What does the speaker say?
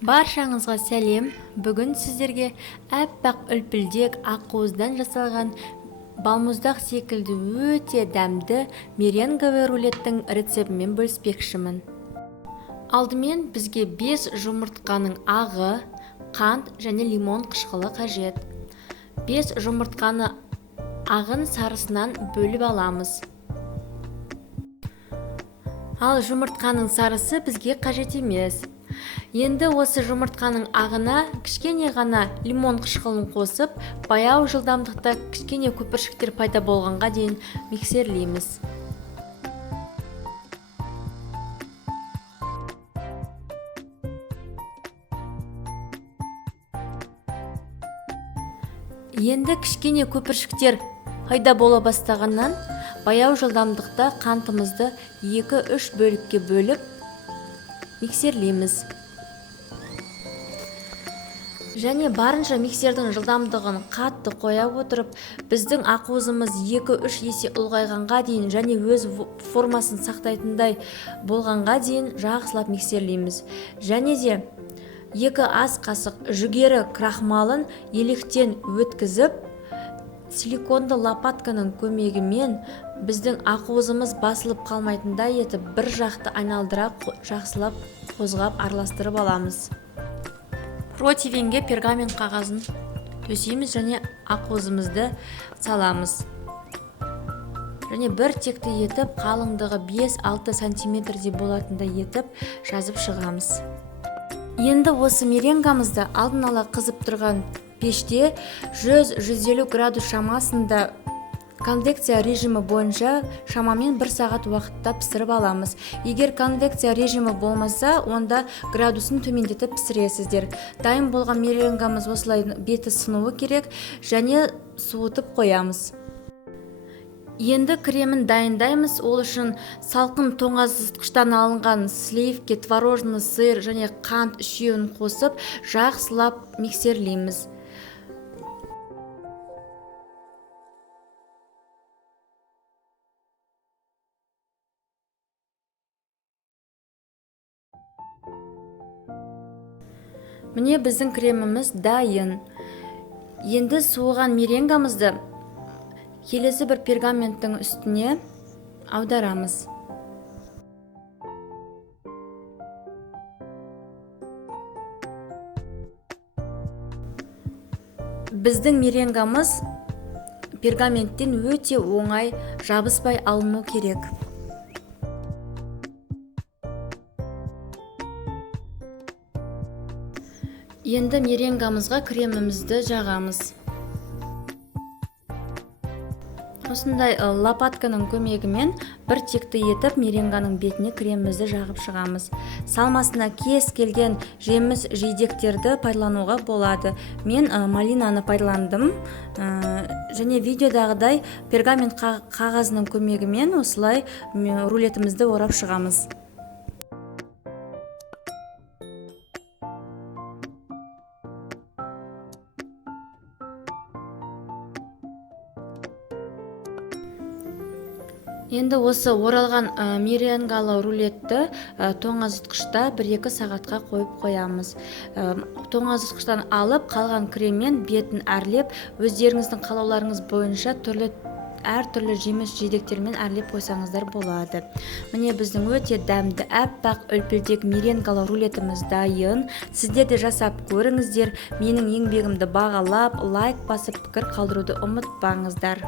Баршаңызға сәлем. Бүгін сіздерге әппақ үлпілдек ақуыздан жасалған балмұздақ секілді өте дәмді меренговый рулеттің рецептімен бөліспекшімін. Алдымен бізге 5 жұмыртқаның ағы, қант және лимон қышқылы қажет. 5 жұмыртқаны ағын сарысынан бөліп аламыз. Ал жұмыртқаның сарысы бізге қажет емес. Енді осы жұмыртқаның ағына кішкене ғана лимон қышқылын қосып, баяу жылдамдықта кішкене көпіршіктер пайда болғанға дейін миксерлейміз. Енді кішкене көпіршіктер пайда бола бастағаннан, баяу жылдамдықта қантымызды 2-3 бөлікке бөліп миксерлейміз. Және барынша миксердің жылдамдығын қатты қоя отырып, біздің ақуызымыз 2-3 есе ұлғайғанға дейін және өз формасын сақтайтындай болғанға дейін жақсылап миксерлейміз. Және де 2 ас қасық жүгері крахмалын електен өткізіп, силиконды лопатканың көмегімен біздің ақуызымыз басылып қалмайтындай етіп, бір жақты айналдыра жақсылап қозғап араластырып аламыз. Противенге пергамент қағазын төсейміз және ақуызымызды саламыз. Және бір текті етіп, қалыңдығы 5-6 сантиметрдей болатындай етіп жазып шығамыз. Енді осы меренгамызды алдын ала қызып тұрған пеште 100-150 градус шамасында конвекция режимі бойынша шамамен 1 сағат уақытта пісіріп аламыз. Егер конвекция режимі болмаса, онда градусын төмендетіп пісіресіздер. Дайын болған меренгамыз осылай беті сынуы керек және суытып қоямыз. Енді кремін дайындаймыз. Ол үшін салқын тоңазытқыштан алынған сливки, творожный сыр және қант үшеуін қосып, жақсылап миксерлейміз. Міне біздің креміміз дайын. Енді суыған меренгамызды келесі бір пергаменттің үстіне аударамыз. Біздің меренгамыз пергаменттен өте оңай жабыспай алыну керек. Енді меренгамызға кремімізді жағамыз. Осындай лопатканың көмегімен бір текті етіп меренганың бетіне кремімізді жағып шығамыз. Салмасына кез келген жеміс жидектерді пайдалануға болады. Мен малинаны пайдаландым. Және видеодағыдай пергамент қағазының көмегімен осылай рулетімізді орап шығамыз. Енді осы оралған меренгалы рулетті тоңазытқышта 1-2 сағатқа қойып қоямыз. Тоңазытқыштан алып, қалған креммен бетін әрлеп, өздеріңіздің қалауларыңыз бойынша әртүрлі жеміс жидектермен әрлеп қойсаңыздар болады. Міне біздің өте дәмді әппақ үлпілдек меренгалы рулетіміз дайын. Сіздер де жасап көріңіздер. Менің еңбегімді бағалап, лайк басып, пікір қалдыруды ұмытпаңыздар.